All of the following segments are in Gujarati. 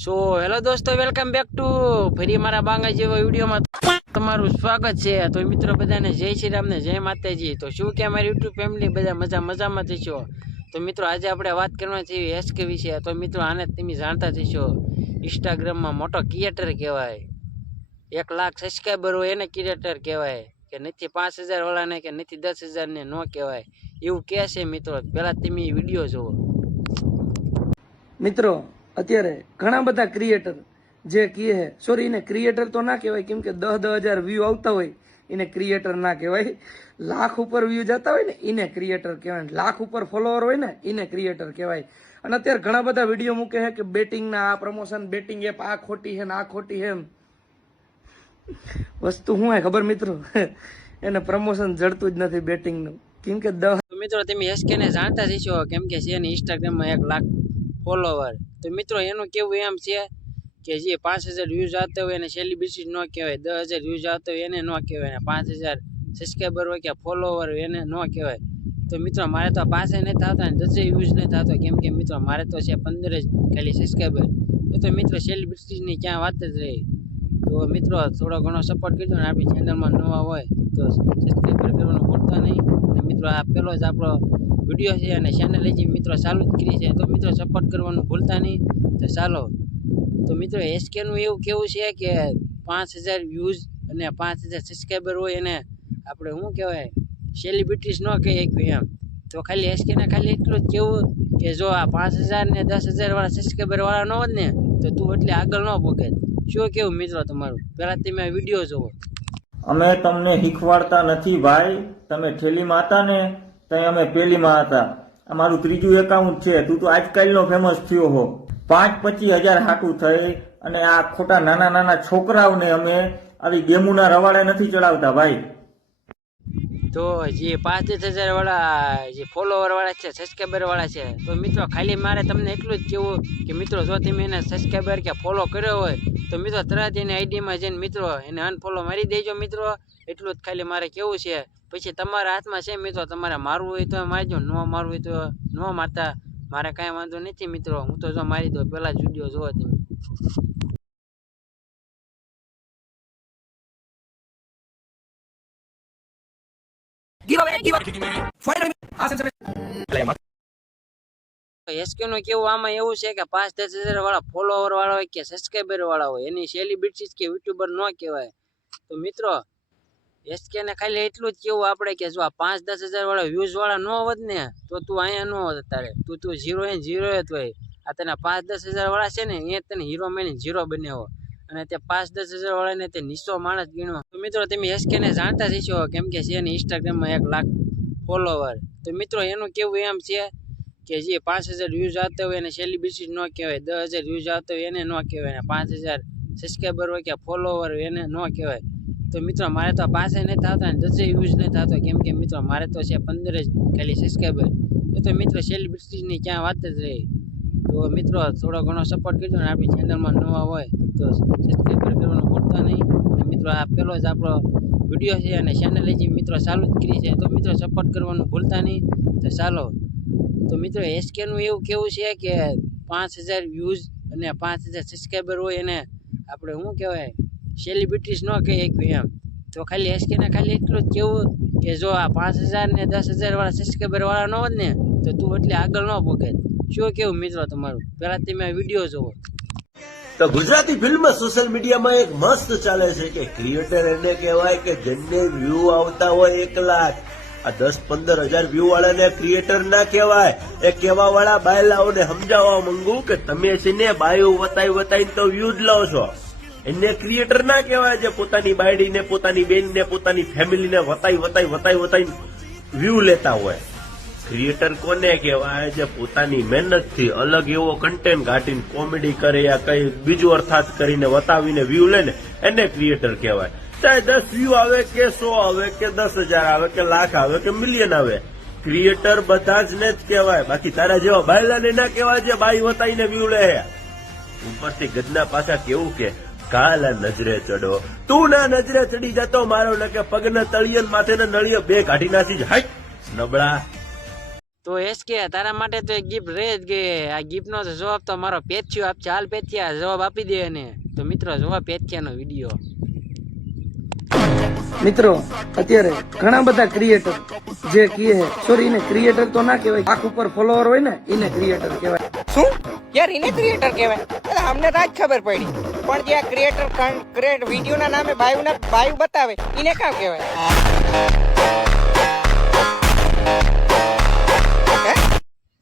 સો હેલો દોસ્તો, વેલકમ બેક ટુ ફરી મારા બાંગા જેવા વિડીયોમાં તમારું સ્વાગત છે। તો મિત્રો બધાને જય શ્રી રામ ને જય માતાજી। તો શું કે અમારી યુટ્યુબ ફેમિલી બધા મજામાં થશો। તો મિત્રો આજે આપણે વાત કરવાની છે એસકે વિશે। તો મિત્રો આને તમે જાણતા થશો, ઇન્સ્ટાગ્રામમાં મોટો ક્રિએટર કહેવાય। 1 લાખ સબસ્ક્રાઈબર હોય એને ક્રિએટર કહેવાય, કે નથી 5000 વાળાને કે નથી 10,000 ને ન કહેવાય, એવું કહે છે મિત્રો। પહેલા તમે વિડીયો જુઓ। મિત્રો અત્યારે ઘણા બધા ક્રિએટર જે કહે સોરી એને ક્રિએટર તો ના કહેવાય, કેમ કે 10,000 વ્યૂ આવતા હોય એને ક્રિએટર ના કહેવાય। લાખ ઉપર વ્યૂ જતા હોય ને એને ક્રિએટર કહેવાય, લાખ ઉપર ફોલોવર હોય ને એને ક્રિએટર કહેવાય। અને અત્યારે ઘણા બધા વિડીયો મૂકે છે કે બેટિંગના આ પ્રમોશન, બેટિંગ એપ આ ખોટી છે ને આ ખોટી છે। વસ્તુ શું હોય ખબર મિત્રો, એને પ્રમોશન જડતું જ નથી બેટિંગનું, કેમ કે મિત્રો તમે એસકે ને જાણતા થશો, કેમ કે છે ને ઇન્સ્ટાગ્રામમાં 1 લાખ ફોલોવર। તો મિત્રો એનું કેવું એમ છે કે જે 5000 વ્યૂઝ આવતા હોય એને સેલિબ્રિટી ન કહેવાય, 10,000 વ્યૂઝ આવતા હોય એને ન કહેવાય, 5000 સબસ્ક્રાઈબર હોય કે ફોલોવર હોય એને ન કહેવાય। તો મિત્રો મારે તો 5 નથી થતા ને 10 વ્યૂઝ નથી થતો, કેમ કે મિત્રો મારે તો છે 15 જ ખાલી સબસ્ક્રાઈબર। તો મિત્રો સેલિબ્રિટીની ક્યાં વાત જ રહી। તો મિત્રો થોડો ઘણો સપોર્ટ કરજો ને આપણી ચેનલમાં નવા હોય તો સબસ્ક્રાઈબ કરવાનું ભૂલતા નહીં। અને મિત્રો આ પેલો જ આપણો વિડીયો છે અને ચેનલ હજી મિત્રો ચાલુ જ કરી છે, તો મિત્રો સપોર્ટ કરવાનું ભૂલતા નહીં। તો ચાલો, તો મિત્રો એસકેનું એવું કેવું છે કે 5000 વ્યૂઝ અને 5000 સબસ્ક્રાઈબર હોય એને આપણે શું કહેવાય, સેલિબ્રિટીઝ ન કહી શકીએ એમ। તો ખાલી એસકેને ખાલી એટલું જ કેવું કે જો આ 5000 ને 10,000 વાળા સબસ્ક્રાઈબર વાળા ન હોત ને તો તું એટલે આગળ ન પહોંચે। શું કેવું મિત્રો તમારું, પહેલા તમે આ વિડીયો જોવો। અમે તમને શીખવાડતા નથી ભાઈ, તમે ઠેલીમાં હતા ને ત્યાં અમે પેલીમાં હતા। અમારું ત્રીજું એકાઉન્ટ છે, તું તો આજકાલનો ફેમસ થયો હો। 5-25 હજાર હાટું થઈ અને આ ખોટા નાના છોકરાઓને અમે આવી ગેમોના રવાડે નથી ચડાવતા ભાઈ। તો જે 5-10,000 વાળા જે ફોલોવર વાળા છે, સબસ્ક્રાઈબર વાળા છે, તો મિત્રો ખાલી મારે તમને એટલું જ કહેવું કે મિત્રો જો તમે એને સબસ્ક્રાઈબર કે ફોલો કર્યો હોય તો મિત્રો તરત એની આઈડીમાં જઈને મિત્રો એને અનફોલો મારી દેજો મિત્રો। એટલું જ ખાલી મારે કેવું છે, પછી તમારા હાથમાં છે મિત્રો, તમારે મારવું હોય તો મારજો, ન મારવું હોય તો ન મારતા, મારે કાંઈ વાંધો નથી મિત્રો। હું તો જો મારી દો, પહેલા જ વિડીયો જોવો તમે। એસકે નું કેવું આમાં એવું છે કે 5-10,000 વાળા ફોલોવર વાળા હોય કે સબસ્ક્રાઈબર વાળા હોય એની સેલિબ્રિટી કે યુટ્યુબર ન કહેવાય। તો મિત્રો એસકે ને ખાલી એટલું જ કેવું આપણે કે જો આ 5-10,000 વાળા વ્યૂઝ વાળા ન હોત ને તો તું અહીંયા ન હોત અત્યારે, તું 0 જ હોય। આ તને 5-10,000 વાળા છે ને એ તને હીરો મેને 0 બનાવો, અને તે 5-10,000 વાળાને તે નીચો માણસ ગણવા। તો મિત્રો તમે એસકે ને જાણતા થશો, કેમ કે છે ને ઇન્સ્ટાગ્રામમાં 1 લાખ ફોલોવર। તો મિત્રો એનું કેવું એમ છે કે જે 5000 વ્યૂઝ આવતા હોય એને સેલિબ્રિટી ન કહેવાય, 10,000 વ્યૂઝ આવતા હોય એને ન કહેવાય, 5000 સબસ્ક્રાઈબર હોય કે ફોલોવર હોય એને ન કહેવાય। તો મિત્રો મારે તો 5 નથી આવતા ને 10 વ્યૂઝ નથી આવતો, કેમ કે મિત્રો મારે તો છે 15 જ ખાલી સબસ્ક્રાઈબર। તો મિત્રો સેલિબ્રિટીની ક્યાં વાત જ રહી। તો મિત્રો થોડો ઘણો સપોર્ટ કરજો ને આપણી ચેનલમાં નવા હોય તો સબસ્ક્રાઈબ કરવાનું ભૂલતા નહીં। અને મિત્રો આ પેલો જ આપણો વિડીયો છે અને ચેનલ હજી મિત્રો ચાલુ જ કરી છે, તો મિત્રો સપોર્ટ કરવાનું ભૂલતા નહીં। તો ચાલો, તો મિત્રો એસકેનું એવું કેવું છે કે 5000 વ્યૂઝ અને 5000 સબસ્ક્રાઈબર હોય એને આપણે શું કહેવાય, સેલિબ્રિટીઝ ન કહી શકીએ એમ। તો ખાલી એસકેને ખાલી એટલું જ કેવું કે જો આ 5000 ને 10,000 વાળા સબસ્ક્રાઈબર વાળા ન હોત ને તો તું એટલે આગળ ન પહોંચે। શું કેવું મિત્રો તમારું, પહેલા તમે આ વિડીયો જોવો। તો ગુજરાતી ફિલ્મ સોશિયલ મીડિયામાં એક મસ્ત ચાલે છે કે ક્રિએટર એને કહેવાય કે જેને વ્યૂ આવતા હોય 1 લાખ। આ 10-15 હજાર વ્યૂ વાળાને ક્રિએટર ના કહેવાય। એ કહેવા વાળા બાયલાઓને સમજાવવા માંગુ કે તમે છે ને બાયો વતાઈને તો વ્યૂ જ લાવો છો, એને ક્રિએટર ના કહેવાય જે પોતાની બાયડીને, પોતાની બેનને, પોતાની ફેમિલીને વતાઈ વ્યૂ લેતા હોય। ક્રિએટર કોને કહેવાય જે પોતાની મહેનતથી અલગ એવો કન્ટેન્ટ કાઢીને કોમેડી કરે યા કઈ બીજો અર્થાત કરીને વતાવીને વ્યૂ લે ને એને ક્રિએટર કહેવાય। ચાહે 10 વ્યૂ આવે કે 100 આવે કે 10,000 આવે કે લાખ આવે કે મિલિયન આવે, ક્રિએટર બધા જ ને જ કહેવાય। બાકી તારા જેવા બાયલાને ના કહેવાય જે બાઈ વતાઈને વ્યૂ લે। ઉપરથી ગજના પાછા કેવું કે કાલા નજરે ચડો, તું ના નજરે ચડી જતો મારો ને કે પગના તળિયન માથે ને નળિયો 2 કાઢી નાસી જ, હાઈ નબળા। તો એસકે તારા માટે તો એક ગિફ્ટ રહે જ ગઈ. આ ગિફ્ટનો તો જવાબ તો મારો પેથિયો આપશે. હાલ પેથિયા જવાબ આપી દે એને. તો મિત્રો જોવા પેથિયાનો વિડીયો. મિત્રો અત્યારે ઘણા બધા ક્રિએટર જે કહે સોરી એને ક્રિએટર તો ના કહેવાય, આંખ ઉપર ફોલોવર હોય ને એને ક્રિએટર કહેવાય. શું યાર એને ક્રિએટર કહેવાય? એટલે અમને તો આજ ખબર પડી, પણ જે ક્રિએટર ક્રિએટ વિડીયો ના નામે બાયુ બતાવે એને કામ કહેવાય?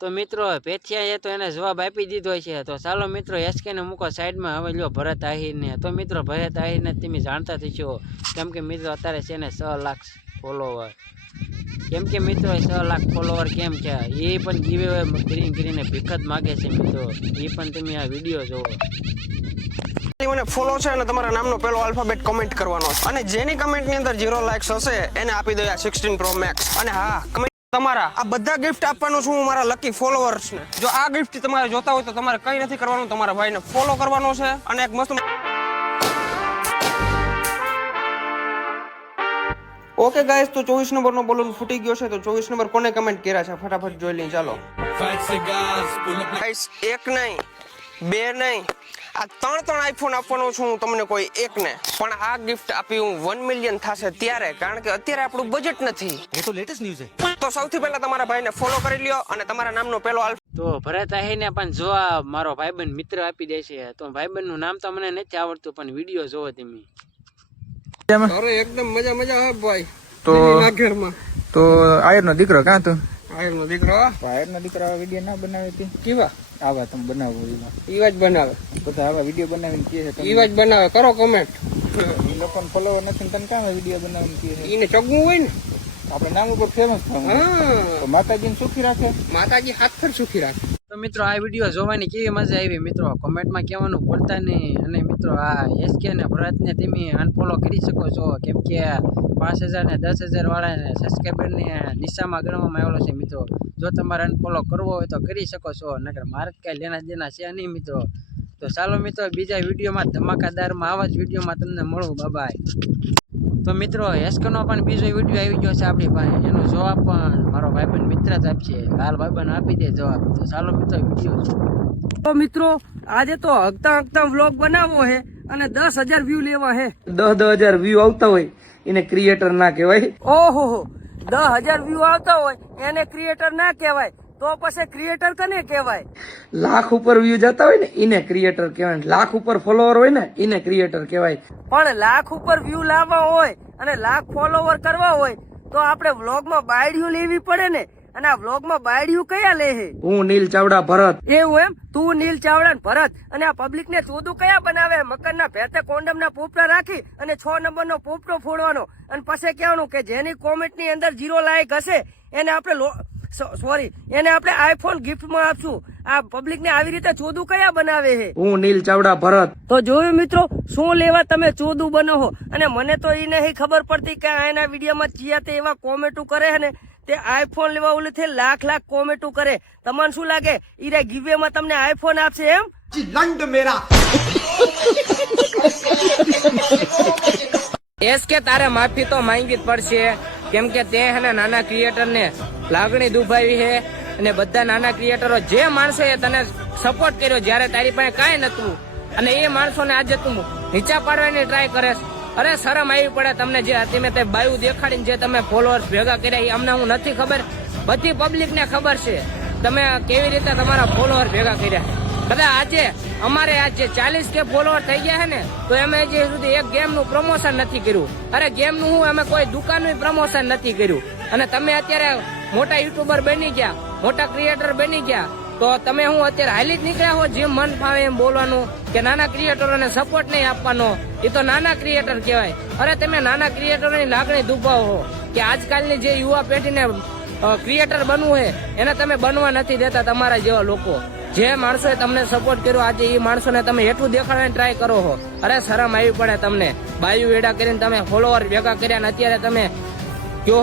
તો મિત્રો પેથિયાએ તો એને જવાબ આપી દીધો છે. તો ચાલો મિત્રો એસકે ને મૂકો સાઈડમાં. હવે લ્યો ભરત આહિરને. તો મિત્રો ભરત આહિરને તમે જાણતા થશો, કેમ કે મિત્રો અત્યારે છે ને 6 લાખ ફોલોવર. કેમ કે મિત્રો 6 લાખ ફોલોવર કેમ છે એ પણ ગીવે કરીને ભીખ જ માગે છે મિત્રો. એ પણ તમે આ વિડીયો જોવો. મને ફોલો છે અને તમારા નામનો પહેલો આલ્ફાબેટ કમેન્ટ કરવાનો છે, અને જેની કમેન્ટની અંદર 0 લાઇક્સ હશે એને આપી દો આ 16 Pro Max. અને હા, કમેન્ટ તમારા આ બધા ગિફ્ટ આપવાનું છું મારા લકી ફોલોવર્સને. જો આ ગિફ્ટ તમારે જોતા હોય તો તમારે કંઈ નથી કરવાનું, તમારા ભાઈને ફોલો કરવાનો છે. અને એક મસ્ત ઓકે ગાઈસ, તો 24 નંબરનો બોલૂન ફૂટી ગયો છે. તો 24 નંબર કોને કમેન્ટ કર્યા છે ફટાફટ જોઈ લઈએ. ચાલો ગાઈસ, એક નહીં, બે નહીં, આ 3 આઈફોન આપવાનો છું હું તમને, કોઈ એકને. પણ આ ગિફ્ટ આપી હું 1 મિલિયન થશે ત્યારે, કારણ કે અત્યારે આપણું બજેટ નથી. ये तो लेटेस्ट न्यूज है. તો સૌથી પહેલા તમારા ભાઈને ફોલો કરી લ્યો અને તમારા નામનો પહેલો તો ભરત આહિરને પણ જો આ મારો ભાઈબંધ મિત્ર આપી દે છે. તો ભાઈબંધનું નામ તો મને નથી આવડતું, પણ વિડીયો જોવો તમે. અરે એકદમ મજા મજા હે ભાઈ. તો ના ઘરમાં તો આયરનો દીકરો કાં તું આયરનો દીકરો આયરનો દીકરો આવા વિડીયો ના બનાવે તે કેવા આવા તમે બનાવો એવા ઈવા જ બનાવે, બધા આવા વિડીયો બનાવીને કહે છે તમે ઈવા જ બનાવે. કરો કોમેન્ટ. એ લોકોને ફોલોવર નથી ને તને કામ વિડીયો બનાવીને કહે છે ઈને ચગવું હોય ને. આપણે નામ ઉપર ફેમસ થવું હા, તો માતાજીને સુખી રાખે. માતાજી હાથ પર સુખી રાખે. તો મિત્રો આ વિડીયો જોવાની કેવી મજા આવી મિત્રો કોમેન્ટમાં કહેવાનું ભૂલતા નહીં. અને મિત્રો આ એસકે ને ભરતને તમે અનફોલો કરી શકો છો, કેમ કે 5000 ને 10000 વાળાને સબસ્ક્રાઈબરને નિશામાં ગણવામાં આવેલો છે મિત્રો. જો તમારે અનફોલો કરવો હોય તો કરી શકો છો, નકર મારે કાંઈ લેના દેના છે નહીં મિત્રો. તો ચાલો મિત્રો બીજા વિડીયોમાં ધમાકાદારમાં આવા જ વિડીયોમાં તમને મળું. બાય. તો મિત્રો એસકેનો પણ બીજો વિડીયો આવી ગયો છે આપણી પાસે, એનો જવાબ પણ મારો ભાઈબંધ મિત્ર જ આપશે. હાલ ભાઈબંધ આપી દે જવાબ. તો ચાલો મિત્રો વિડીયો જો. તો મિત્રો આજે તો હગતા વ્લોગ બનાવવો છે અને 10,000 વ્યૂ લેવા છે. 10,000 વ્યૂ આવતા હોય એને ક્રિએટર ના કહેવાય. ઓહો 10,000 વ્યૂ આવતા હોય એને ક્રિએટર ના કહેવાય, તો પછી ક્રિએટર કને કહેવાય? લાખ ઉપર વ્યૂ જતા હોય ને એને ક્રિએટર કહેવાય. લાખ ઉપર ફોલોવર હોય ને એને ક્રિએટર કહેવાય. પણ લાખ ઉપર વ્યૂ લાવવા હોય અને લાખ ફોલોવર કરવા હોય તો આપણે વ્લોગમાં બાયડીયું લેવી પડે ને. અને આ વ્લોગમાં બાયડીયું કયા લે છે? હું નીલ ચાવડા ભરત. એવું એમ? તું નીલ ચાવડા ને ભરત. અને આ પબ્લિક ને ચોદું કયા બનાવે? મકરના ભેતે કોન્ડમ ના પોપડા રાખી અને 6 નંબરનો પોપડો ફોડવાનો અને પછી કહેવાનું કે જેની કોમેન્ટ ની અંદર 0 લાઈક હશે એને આપણે એને આપણે આઈફોન ગિફ્ટમાં આપશું. આ પબ્લિક ને આવી રીતે ચોદું કયા બનાવે છે? હું નીલ ચાવડા ભરત. તો જોયું મિત્રો, શું લેવા તમે ચોદું બનો છો? અને મને તો એ નહીં ખબર પડતી કે આના વિડીયોમાં ચિયા તે એવા કોમેન્ટો કરે છે ને, તે આઈફોન લેવા ઓલેથી લાખ કોમેન્ટો કરે. તમને શું લાગે ઈરા ગીવેમાં તમને આઈફોન આપશે એમ? એસકે તારે માફી તો માંગવી જ પડશે, કેમ કે તે હે નાના ક્રિએટર ને લાગણી દુભાવી છે. અને બધા નાના ક્રિએટરો જે માણસો એ તને સપોર્ટ કર્યો જ્યારે તારી પાસે કાંઈ નતું, અને એ માણસોને આજે તું નીચા પાડવાની ટ્રાય કરે. અરે શરમ આવી પડે તમને. જે તમે તે બાયુ દેખાડીને જે તમે ફોલોઅર્સ ભેગા કર્યા એ અમને હું નથી ખબર, બધી પબ્લિક ને ખબર છે તમે કેવી રીતે તમારા ફોલોઅર ભેગા કર્યા. કદાચ આજે અમારે આજે 40K ફોલોઅર થઈ ગયા છે ને, તો અમે હજી સુધી એક ગેમ નું પ્રમોશન નથી કર્યું. અરે ગેમ નું હું અમે કોઈ દુકાનનું પ્રમોશન નથી કર્યું. અને તમે અત્યારે મોટા યુટ્યુબર બની ગયા, મોટા ક્રિએટર બની ગયા, તો તમે હું અત્યારે હાલી જ નીકળ્યા હો જેમ મન ફાવે એમ બોલવાનું કે નાના ક્રિએટરોને સપોર્ટ નહીં આપવાનો, એ તો નાના ક્રિએટર કહેવાય. અરે તમે નાના ક્રિએટરોની લાગણી દુભાવો કે આજકાલની જે યુવા પેઢીને ક્રિએટર બનવું છે એને તમે બનવા નથી દેતા. તમારા જેવા લોકો જે માણસોએ તમને સપોર્ટ કર્યો આજે એ માણસોને તમે એટલું દેખાડવાની ટ્રાય કરો છો. અરે શરમ આવી પડે તમને. બાયુ વેડા કરીને તમે ફોલોવર ભેગા કર્યા ને અત્યારે તમે કયો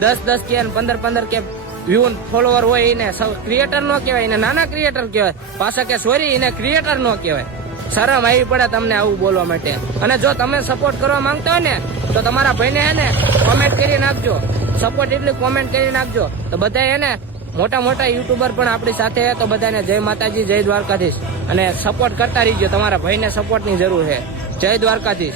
10 કે 15 કે વ્યૂ ફોલોવર હોય એને ક્રિએટર નો કહેવાય, એને નાના ક્રિએટર કહેવાય. પાછા કે સોરી એને ક્રિએટર નો કહેવાય. શરમ આવી પડે તમને આવું બોલવા માટે. અને જો તમે સપોર્ટ કરવા માંગતા હોય ને તો તમારા ભાઈને એને કોમેન્ટ કરી નાખજો. સપોર્ટ એટલી કોમેન્ટ કરી નાખજો તો બધા એને મોટા મોટા યુટ્યુબર પણ આપણી સાથે તો બધાને જય માતાજી, જય દ્વારકાધીશ. અને સપોર્ટ કરતા રહીજો, તમારા ભાઈને સપોર્ટની જરૂર છે. જય દ્વારકાધીશ.